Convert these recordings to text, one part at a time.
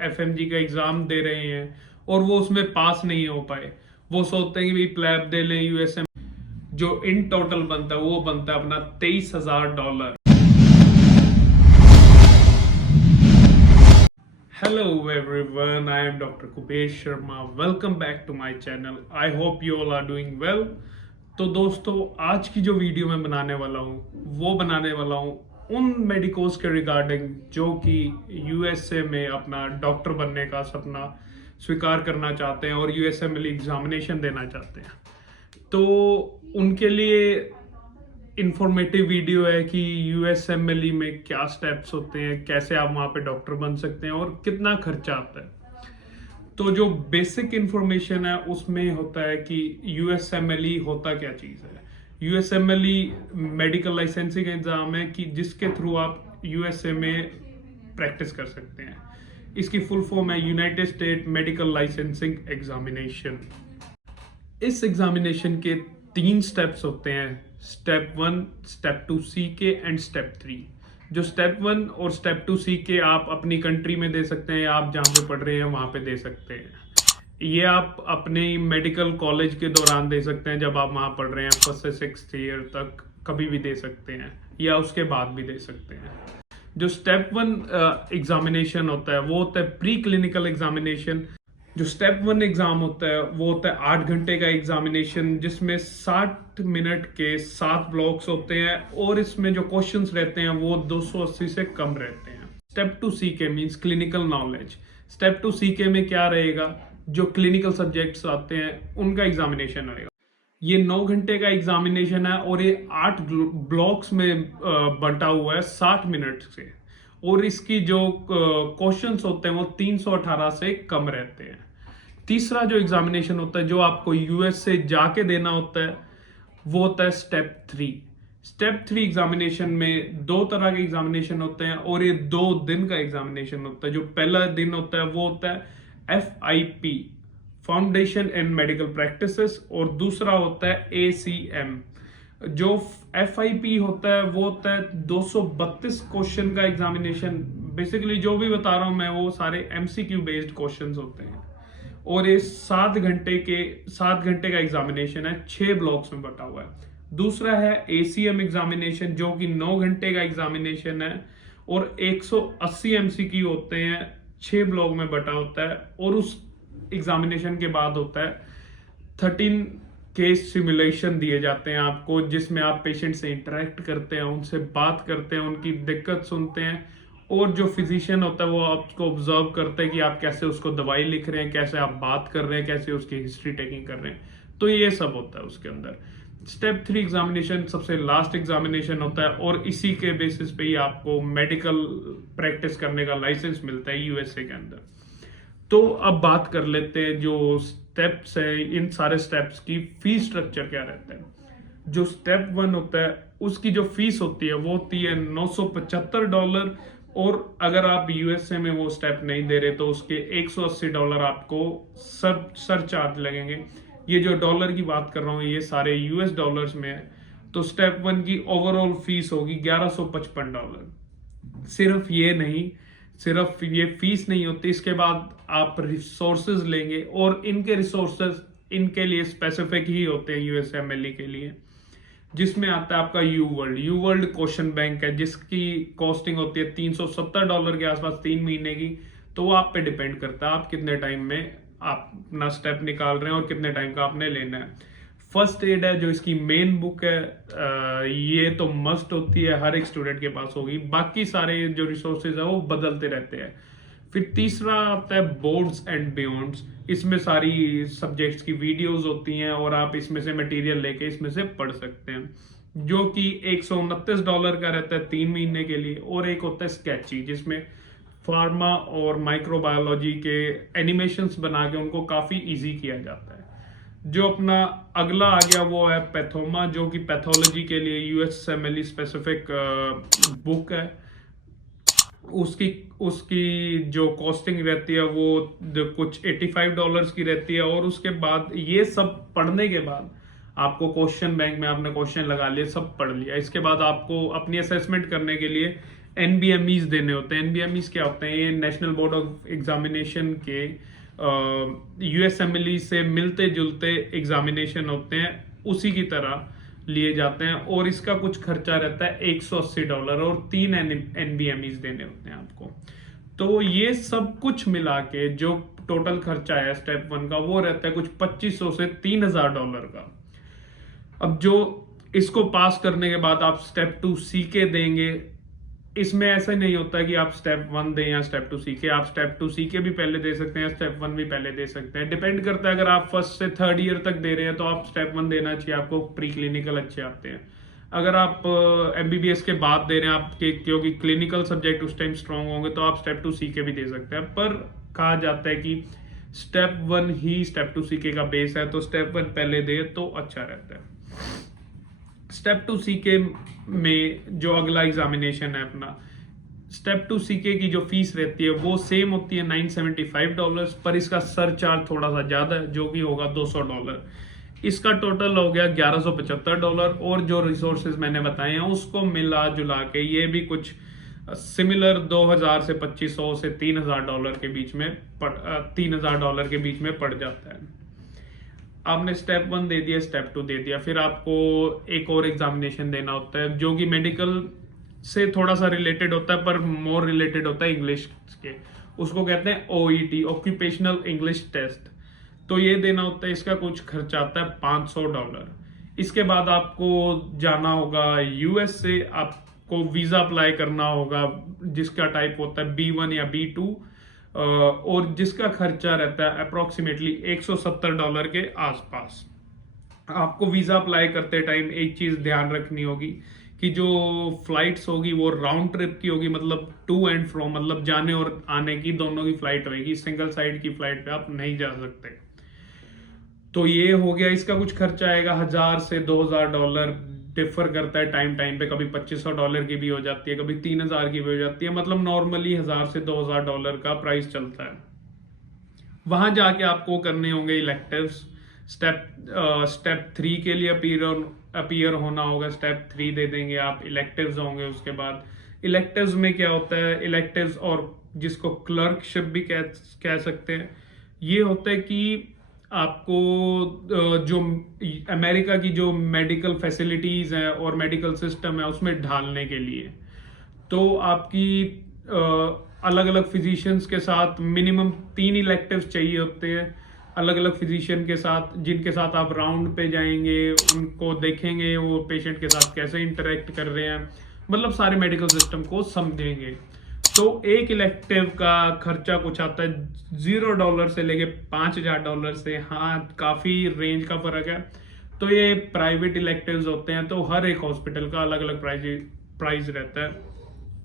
FMG का exam दे रहे हैं और वो उसमें पास नहीं हो पाए, वो सोचते हैं कि भाई प्लैब दे लें यूएसएम, जो इन टोटल बनता है वो बनता है अपना $23,000। Hello everyone, I am Dr. Kubesh Sharma. Welcome back to my channel. I hope you all are doing well. तो दोस्तों, आज की जो वीडियो मैं बनाने वाला हूँ वो बनाने वाला हूँ उन मेडिकोस के रिगार्डिंग जो कि यूएसए में अपना डॉक्टर बनने का सपना स्वीकार करना चाहते हैं और यूएसएमएल एग्जामिनेशन देना चाहते हैं। तो उनके लिए इंफॉर्मेटिव वीडियो है कि यूएसएमएलई में क्या स्टेप्स होते हैं, कैसे आप वहाँ पे डॉक्टर बन सकते हैं और कितना खर्चा आता है। तो जो बेसिक इंफॉर्मेशन है उसमें होता है कि यूएसएमएलई होता क्या चीज़ है। यूएसएमएलई मेडिकल लाइसेंसिंग एग्जाम है कि जिसके थ्रू आप यूएसए में प्रैक्टिस कर सकते हैं। इसकी फुल फॉर्म है United State Medical Licensing Examination. इस एग्जामिनेशन के 3 स्टेप्स होते हैं, step 1, step 2 CK and step 3। जो स्टेप 1 और स्टेप 2 सीके आप अपनी कंट्री में दे सकते हैं, आप जहाँ पे पढ़ रहे हैं वहाँ पे दे सकते हैं। ये आप अपने मेडिकल कॉलेज के दौरान दे सकते हैं, जब आप वहाँ पढ़ रहे हैं 1st से 6th ईयर तक कभी भी दे सकते हैं, या उसके बाद भी दे सकते हैं। जो स्टेप 1 एग्जामिनेशन होता है वो होता है प्री क्लिनिकल एग्जामिनेशन। जो स्टेप 1 एग्जाम होता है वो होता है 8 घंटे का एग्जामिनेशन, जिसमें 60 मिनट के 7 ब्लॉक्स होते हैं और इसमें जो क्वेश्चंस रहते हैं वो 280 से कम रहते हैं। Step 2 CK means clinical knowledge. Step 2 CK में क्या रहेगा, जो क्लिनिकल सब्जेक्ट्स आते हैं उनका एग्जामिनेशन रहेगा। ये 9 घंटे का एग्जामिनेशन है और ये 8 ब्लॉक्स में बंटा हुआ है 60 मिनट से, और इसकी जो क्वेश्चंस होते हैं वो 318 से कम रहते हैं। तीसरा जो एग्जामिनेशन होता है जो आपको यूएस से जाके देना होता है वो होता है स्टेप 3। स्टेप 3 एग्जामिनेशन में 2 तरह के एग्जामिनेशन होते हैं और ये 2 दिन का एग्जामिनेशन होता है। जो पहला दिन होता है वो होता है FIP, फाउंडेशन इन मेडिकल प्रैक्टिसेस, और दूसरा होता है ACM। जो FIP होता है वो होता है 232 क्वेश्चन का एग्जामिनेशन। बेसिकली जो भी बता रहा हूं मैं वो सारे MCQ बेस्ड क्वेश्चंस होते हैं, और ये 7 घंटे का एग्जामिनेशन है, 6 ब्लॉक्स में बटा हुआ है। दूसरा है ACM एग्जामिनेशन जो कि 9 घंटे का एग्जामिनेशन है और 180 MCQ होते हैं, 6 ब्लॉक में बटा होता है। और उस एग्जामिनेशन के बाद होता है 13 केस सिमुलेशन दिए जाते हैं आपको, जिसमें आप पेशेंट से इंटरेक्ट करते हैं, उनसे बात करते हैं, उनकी दिक्कत सुनते हैं, और जो फिजिशियन होता है वो आपको ऑब्जर्व करता है कि आप कैसे उसको दवाई लिख रहे हैं, कैसे आप बात कर रहे हैं, कैसे उसकी हिस्ट्री टेकिंग कर रहे हैं। तो ये सब होता है उसके अंदर। स्टेप 3 एग्जामिनेशन सबसे लास्ट एग्जामिनेशन होता है और इसी के बेसिस पे ही आपको मेडिकल प्रैक्टिस करने का लाइसेंस मिलता है यूएसए के अंदर। तो अब बात कर लेते हैं जो स्टेप्स है, इन सारे स्टेप्स की फीस स्ट्रक्चर क्या रहता है। जो स्टेप 1 होता है उसकी जो फीस होती है वो होती है $975, और अगर आप यूएसए में वो स्टेप नहीं दे रहे तो उसके $180 आपको सर चार्ज लगेंगे। ये जो डॉलर की बात कर रहा हूँ ये सारे US डॉलर्स में है। तो स्टेप 1 की ओवरऑल फीस होगी $1155। सिर्फ ये फीस नहीं होती, इसके बाद आप रिसोर्सेज लेंगे, और इनके रिसोर्सेज इनके लिए स्पेसिफिक ही होते हैं यूएसएमएलई के लिए, जिसमें आता है आपका यू वर्ल्ड क्वेश्चन बैंक है, जिसकी कॉस्टिंग होती है $370 के आसपास 3 महीने की। तो वो आप पे डिपेंड करता है आप कितने टाइम में आप अपना स्टेप निकाल रहे हैं और कितने टाइम का आपने लेना है। फर्स्ट एड है जो इसकी मेन बुक है, ये तो मस्ट होती है, हर एक स्टूडेंट के पास होगी। बाकी सारे जो रिसोर्सेज है वो बदलते रहते हैं। फिर तीसरा आता है बोर्ड्स एंड बियॉन्ड्स। इसमें सारी सब्जेक्ट्स की वीडियोस होती हैं और आप इसमें से मटेरियल लेके इसमें से पढ़ सकते हैं, जो कि $129 का रहता है 3 महीने के लिए। और एक होता है स्केची, जिसमें फार्मा और माइक्रोबायोलॉजी के एनिमेशंस बना के उनको काफी इजी किया जाता है। जो अपना अगला आ गया वो है पैथोमा, जो कि पैथोलॉजी के लिए यूएसएमएलई स्पेसिफिक बुक है। उसकी जो कॉस्टिंग रहती है वो कुछ $85 की रहती है। और उसके बाद ये सब पढ़ने के बाद आपको क्वेश्चन बैंक में आपने क्वेश्चन लगा लिए, सब पढ़ लिया, इसके बाद आपको अपनी असेसमेंट करने के लिए NBMEs देने होते हैं। NBMEs क्या होते हैं? ये नेशनल बोर्ड ऑफ एग्जामिनेशन के USMLE से मिलते जुलते एग्जामिनेशन होते हैं, उसी की तरह लिए जाते हैं। और इसका कुछ खर्चा रहता है $180 और 3 NBMEs देने होते हैं आपको। तो ये सब कुछ मिला के जो टोटल खर्चा है स्टेप 1 का, वो रहता है कुछ $2500 से $3000 का। अब जो इसको पास करने के बाद आप स्टेप 2 CK देंगे, इसमें ऐसा नहीं होता कि आप स्टेप 1 दें या स्टेप 2 CK। आप स्टेप 2 CK भी पहले दे सकते हैं, स्टेप 1 भी पहले दे सकते हैं, डिपेंड करता है। अगर आप फर्स्ट से थर्ड ईयर तक दे रहे हैं तो आप स्टेप 1 देना चाहिए, आपको प्री क्लिनिकल अच्छे आते हैं। अगर आप MBBS के बाद दे रहे हैं आपके, क्योंकि क्लिनिकल सब्जेक्ट उस टाइम स्ट्रांग होंगे, तो आप स्टेप 2 CK भी दे सकते हैं। पर कहा जाता है कि स्टेप 1 ही स्टेप 2 CK का बेस है, तो स्टेप 1 पहले दे तो अच्छा रहता है। स्टेप 2 CK में जो अगला एग्जामिनेशन है अपना, स्टेप 2 CK की जो फीस रहती है वो सेम होती है $975, पर इसका सर चार्ज थोड़ा सा ज्यादा है, जो कि होगा $200। इसका टोटल हो गया $1175। और जो रिसोर्सेज मैंने बताए हैं उसको मिला जुला के ये भी कुछ सिमिलर 2000 से 2500 से $3000 के बीच में $3000 के बीच में पड़ जाता है। आपने स्टेप 1 दे दिया, स्टेप 2 दे दिया, फिर आपको एक और एग्जामिनेशन देना होता है जो कि मेडिकल से थोड़ा सा रिलेटेड होता है, पर मोर रिलेटेड होता है इंग्लिश के। उसको कहते हैं OET, ऑक्यूपेशनल इंग्लिश टेस्ट। तो ये देना होता है, इसका कुछ खर्चा आता है $500। इसके बाद आपको जाना होगा US से, आपको वीजा अप्लाई करना होगा जिसका टाइप होता है B1 या B2, और जिसका खर्चा रहता है अप्रोक्सीमेटली $170 के आसपास। आपको वीजा अप्लाई करते टाइम एक चीज ध्यान रखनी होगी कि जो फ्लाइट्स होगी वो राउंड ट्रिप की होगी, मतलब टू एंड फ्रो, मतलब जाने और आने की दोनों की फ्लाइट होगी। सिंगल साइड की फ्लाइट पे आप नहीं जा सकते। तो ये हो गया, इसका कुछ खर्चा आएगा $1000 से $2000, डिफर करता है टाइम पे। कभी $2500 की भी हो जाती है, कभी 3000 की भी हो जाती है। मतलब नॉर्मली $1000 से $2000 का प्राइस चलता है। वहां जाके आपको करने होंगे इलेक्टिव्स। स्टेप 3 के लिए अपीयर होना होगा, स्टेप 3 दे देंगे आप, इलेक्टिव्स होंगे। उसके बाद इलेक्टिव्स में क्या होता है, इलेक्टिव्स और जिसको क्लर्कशिप भी कह सकते हैं, ये होता है कि आपको जो अमेरिका की जो मेडिकल फैसिलिटीज हैं और मेडिकल सिस्टम है उसमें ढालने के लिए, तो आपकी अलग अलग फिजिशियंस के साथ मिनिमम 3 इलेक्टिव्स चाहिए होते हैं, अलग अलग फिजिशियन के साथ, जिनके साथ आप राउंड पे जाएंगे, उनको देखेंगे वो पेशेंट के साथ कैसे इंटरेक्ट कर रहे हैं, मतलब सारे मेडिकल सिस्टम को समझेंगे। तो एक इलेक्टिव का खर्चा कुछ आता है $0 से लेके $5000 से, हाँ काफी रेंज का फर्क है। तो ये प्राइवेट इलेक्टिव्स होते हैं, तो हर एक हॉस्पिटल का अलग अलग प्राइस रहता है।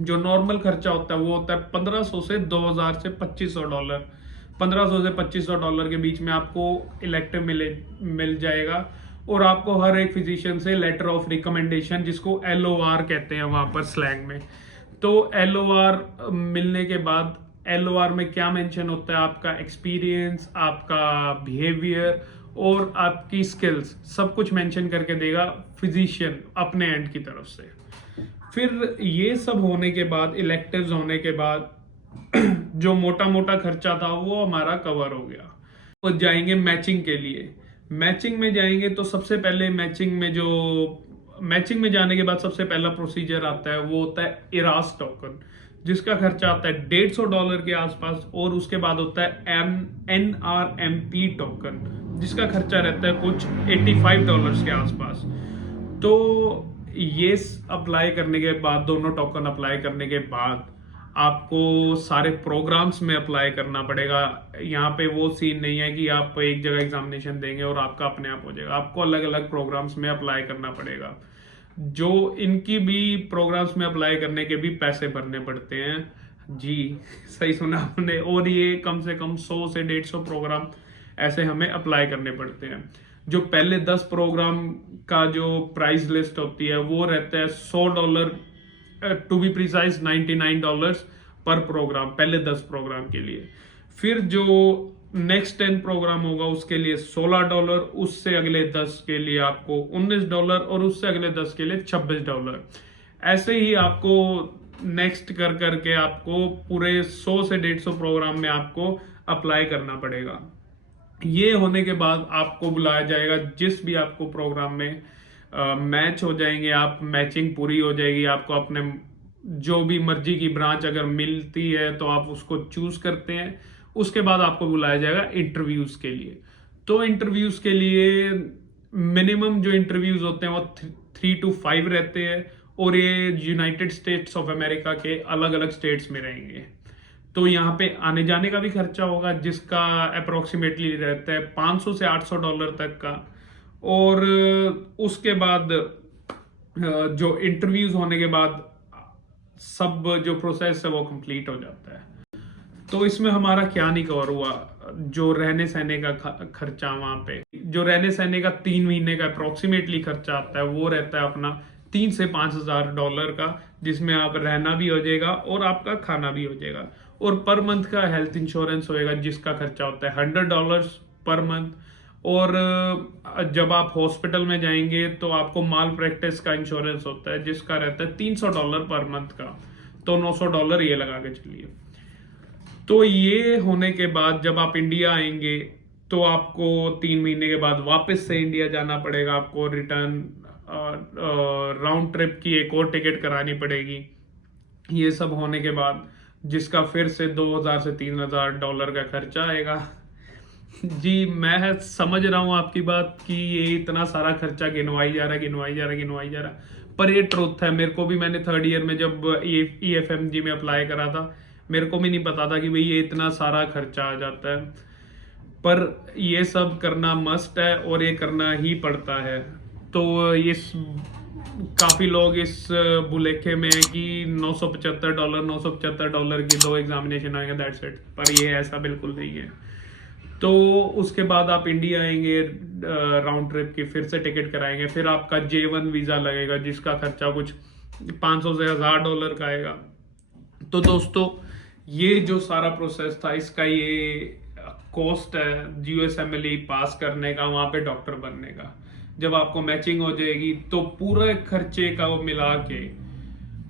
जो नॉर्मल खर्चा होता है वो होता है $1500 से $2000 से $2500। $1500 से $2500 के बीच में आपको इलेक्टिव मिल जाएगा। और आपको हर एक फिजिशियन से लेटर ऑफ रिकमेंडेशन, जिसको LOR कहते हैं वहां पर स्लैंग में, तो LOR मिलने के बाद LOR में क्या मेंशन होता है, आपका एक्सपीरियंस, आपका बिहेवियर और आपकी स्किल्स, सब कुछ मेंशन करके देगा फिजिशियन अपने एंड की तरफ से। फिर ये सब होने के बाद, इलेक्टिव्स होने के बाद जो मोटा मोटा खर्चा था वो हमारा कवर हो गया। तो जाएंगे मैचिंग के लिए। मैचिंग में जाएंगे तो सबसे पहले मैचिंग में जाने के बाद सबसे पहला प्रोसीजर आता है, वो होता है इरास टोकन, जिसका खर्चा आता है $150 के आसपास। और उसके बाद होता है NRMP टोकन, जिसका खर्चा रहता है कुछ $85 के आसपास। तो ये अप्लाई करने के बाद, दोनों टोकन अप्लाई करने के बाद आपको सारे प्रोग्राम्स में अप्लाई करना पड़ेगा। यहाँ पे वो सीन नहीं है कि आप एक जगह एग्जामिनेशन देंगे और आपका अपने आप हो जाएगा। आपको अलग अलग प्रोग्राम्स में अप्लाई करना पड़ेगा। जो इनकी भी प्रोग्राम्स में अप्लाई करने के भी पैसे भरने पड़ते हैं। जी सही सुना आपने। और ये कम से कम 100 से 150 प्रोग्राम ऐसे हमें अप्लाई करने पड़ते हैं। जो पहले 10 प्रोग्राम का जो प्राइस लिस्ट होती है वो रहता है $100, टू बी प्रिसाइज $99 पर प्रोग्राम, पहले 10 प्रोग्राम के लिए। फिर जो नेक्स्ट 10 प्रोग्राम होगा उसके लिए $16, उससे अगले 10 के लिए आपको $19 और उससे अगले 10 के लिए $26। ऐसे ही आपको नेक्स्ट कर करके आपको पूरे 100 से 150 प्रोग्राम में आपको अप्लाई करना पड़ेगा। ये होने के बाद आपको बुलाया जाएगा जिस भी आपको प्रोग्राम में मैच हो जाएंगे, आप मैचिंग पूरी हो जाएगी, आपको अपने जो भी मर्जी की ब्रांच अगर मिलती है तो आप उसको चूज करते हैं। उसके बाद आपको बुलाया जाएगा इंटरव्यूज के लिए। तो इंटरव्यूज के लिए मिनिमम जो इंटरव्यूज होते हैं वो 3 to 5 रहते हैं, और ये यूनाइटेड स्टेट्स ऑफ अमेरिका के अलग अलग स्टेट्स में रहेंगे। तो यहाँ पे आने जाने का भी खर्चा होगा जिसका अप्रोक्सीमेटली रहता है $500 से $800 तक का। और उसके बाद जो इंटरव्यूज होने के बाद सब जो प्रोसेस है वो कंप्लीट हो जाता है। तो इसमें हमारा क्या नहीं कवर हुआ, जो रहने सहने का खर्चा, वहां पे जो रहने सहने का 3 महीने का अप्रोक्सीमेटली खर्चा आता है वो रहता है अपना $3,000 से $5,000 का, जिसमें आप रहना भी हो जाएगा और आपका खाना भी हो जाएगा। और पर मंथ का हेल्थ इंश्योरेंस होएगा जिसका खर्चा होता है $100 पर मंथ। और जब आप हॉस्पिटल में जाएंगे तो आपको माल प्रैक्टिस का इंश्योरेंस होता है जिसका रहता है $300 पर मंथ का, तो $900 ये लगा के चलिए। तो ये होने के बाद जब आप इंडिया आएंगे तो आपको 3 महीने के बाद वापस से इंडिया जाना पड़ेगा, आपको रिटर्न राउंड ट्रिप की एक और टिकट करानी पड़ेगी। ये सब होने के बाद जिसका फिर से $2,000 से $3,000 का खर्चा आएगा। जी मैं समझ रहा हूँ आपकी बात कि ये इतना सारा खर्चा गिनवाई जा रहा, पर ये ट्रुथ है। मेरे को भी, मैंने 3rd ईयर में जब EFMG में अप्लाई करा था, मेरे को भी नहीं पता था कि भाई ये इतना सारा खर्चा आ जाता है, पर ये सब करना मस्ट है और ये करना ही पड़ता है। तो इस काफी लोग इस बुलेखे में है कि $975 की 2 एग्जामिनेशन आएंगे, दैट्स इट, पर ये ऐसा बिल्कुल नहीं है। तो उसके बाद आप इंडिया आएंगे, राउंड ट्रिप की फिर से टिकट कराएंगे, फिर आपका J1 वीजा लगेगा जिसका खर्चा कुछ $500 से $1,000 का आएगा। तो दोस्तों ये जो सारा प्रोसेस था इसका ये कॉस्ट है USMLE पास करने का, वहां पे डॉक्टर बनने का। जब आपको मैचिंग हो जाएगी तो पूरे खर्चे का वो मिला के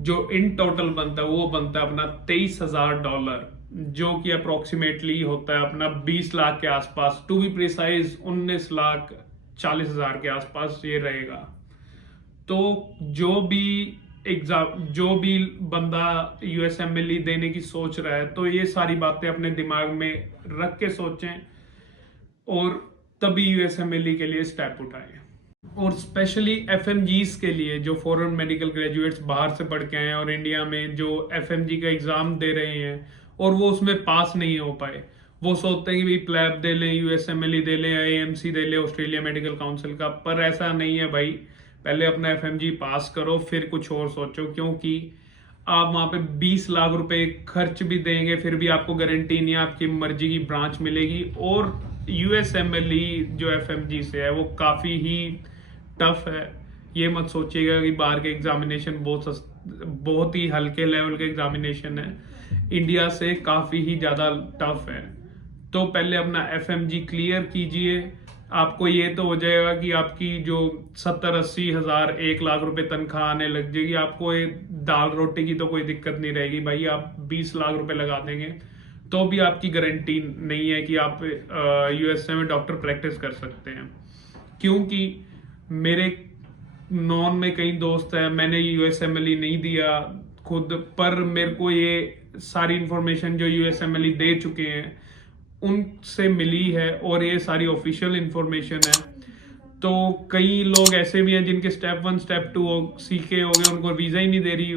जो इन टोटल बनता है वो बनता है अपना $23,000, जो कि अप्रोक्सीमेटली होता है अपना 20 लाख के आसपास, टू बी प्रिसाइज 19,40,000 के आसपास ये रहेगा। तो जो भी बंदा USMLE देने की सोच रहा है तो ये सारी बातें अपने दिमाग में रख के सोचें और तभी USMLE के लिए स्टेप उठाएं। और स्पेशली FMGs के लिए जो फॉरेन मेडिकल ग्रेजुएट्स बाहर से पढ़ के आए हैं और इंडिया में जो FMG का एग्जाम दे रहे हैं और वो उसमें पास नहीं हो पाए, वो सोचते हैं कि भाई प्लैब दे लें, USMLE दे लें, AMC दे लें, ऑस्ट्रेलिया मेडिकल काउंसिल का, पर ऐसा नहीं है भाई। पहले अपना FMG पास करो फिर कुछ और सोचो, क्योंकि आप वहां पे 20 लाख रुपए खर्च भी देंगे फिर भी आपको गारंटी नहीं आपकी मर्जी की ब्रांच मिलेगी। और USMLE जो FMG से है वो काफी ही टफ है। ये मत सोचिएगा कि बाहर के एग्जामिनेशन बहुत ही हल्के लेवल के एग्जामिनेशन है, इंडिया से काफी ही ज्यादा टफ है। तो पहले अपना FMG क्लियर कीजिए, आपको ये तो हो जाएगा कि आपकी जो 70-80 हजार 1 लाख रुपए तनख्वाह आने लग जाएगी, आपको ये दाल रोटी की तो कोई दिक्कत नहीं रहेगी भाई। आप 20 लाख रुपए लगा देंगे तो भी आपकी गारंटी नहीं है कि आप USA में डॉक्टर प्रैक्टिस कर सकते हैं, क्योंकि मेरे नॉन में कई दोस्त हैं, मैंने USMLE नहीं दिया खुद, पर मेरे को ये सारी इंफॉर्मेशन जो USMLE दे चुके हैं उनसे मिली है और ये सारी ऑफिशियल इंफॉर्मेशन है। तो कई लोग ऐसे भी हैं जिनके स्टेप 1 स्टेप 2 सीखे हो गए, उनको वीजा ही नहीं दे रही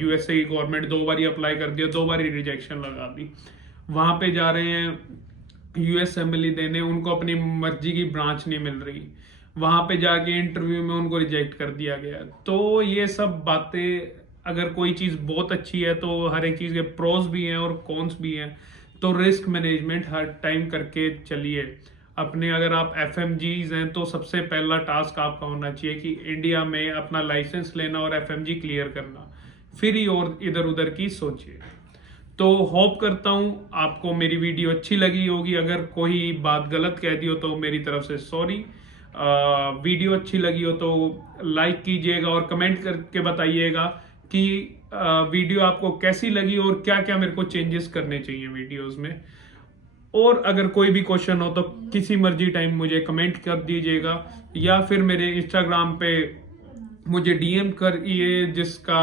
USA की गवर्नमेंट, 2 बार अप्लाई कर दिया, 2 बार रिजेक्शन लगा दी। वहां पे जा रहे हैं USMLE देने, उनको अपनी मर्जी की ब्रांच नहीं मिल रही, वहां पे जाके इंटरव्यू में उनको रिजेक्ट कर दिया गया। तो ये सब बातें, अगर कोई चीज बहुत अच्छी है तो हर एक चीज के प्रोस भी हैं और कॉन्स भी हैं। तो रिस्क मैनेजमेंट हर टाइम करके चलिए अपने। अगर आप FMGs हैं तो सबसे पहला टास्क आपका होना चाहिए कि इंडिया में अपना लाइसेंस लेना और FMG क्लियर करना, फिर ही और इधर उधर की सोचिए। तो होप करता हूं आपको मेरी वीडियो अच्छी लगी होगी। अगर कोई बात गलत कह दी हो तो मेरी तरफ से सॉरी। वीडियो अच्छी लगी हो तो लाइक कीजिएगा और कमेंट करके बताइएगा कि वीडियो आपको कैसी लगी और क्या क्या मेरे को चेंजेस करने चाहिए वीडियोस में। और अगर कोई भी क्वेश्चन हो तो किसी मर्जी टाइम मुझे कमेंट कर दीजिएगा, या फिर मेरे इंस्टाग्राम पे मुझे डीएम करिए, जिसका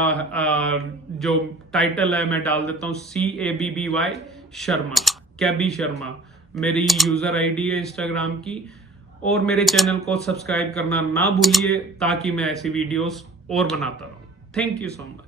जो टाइटल है मैं डाल देता हूँ CABBY शर्मा, कैबी शर्मा मेरी यूजर आईडी है इंस्टाग्राम की। और मेरे चैनल को सब्सक्राइब करना ना भूलिए ताकि मैं ऐसी वीडियोस और बनाता रहूँ। Thank you so much.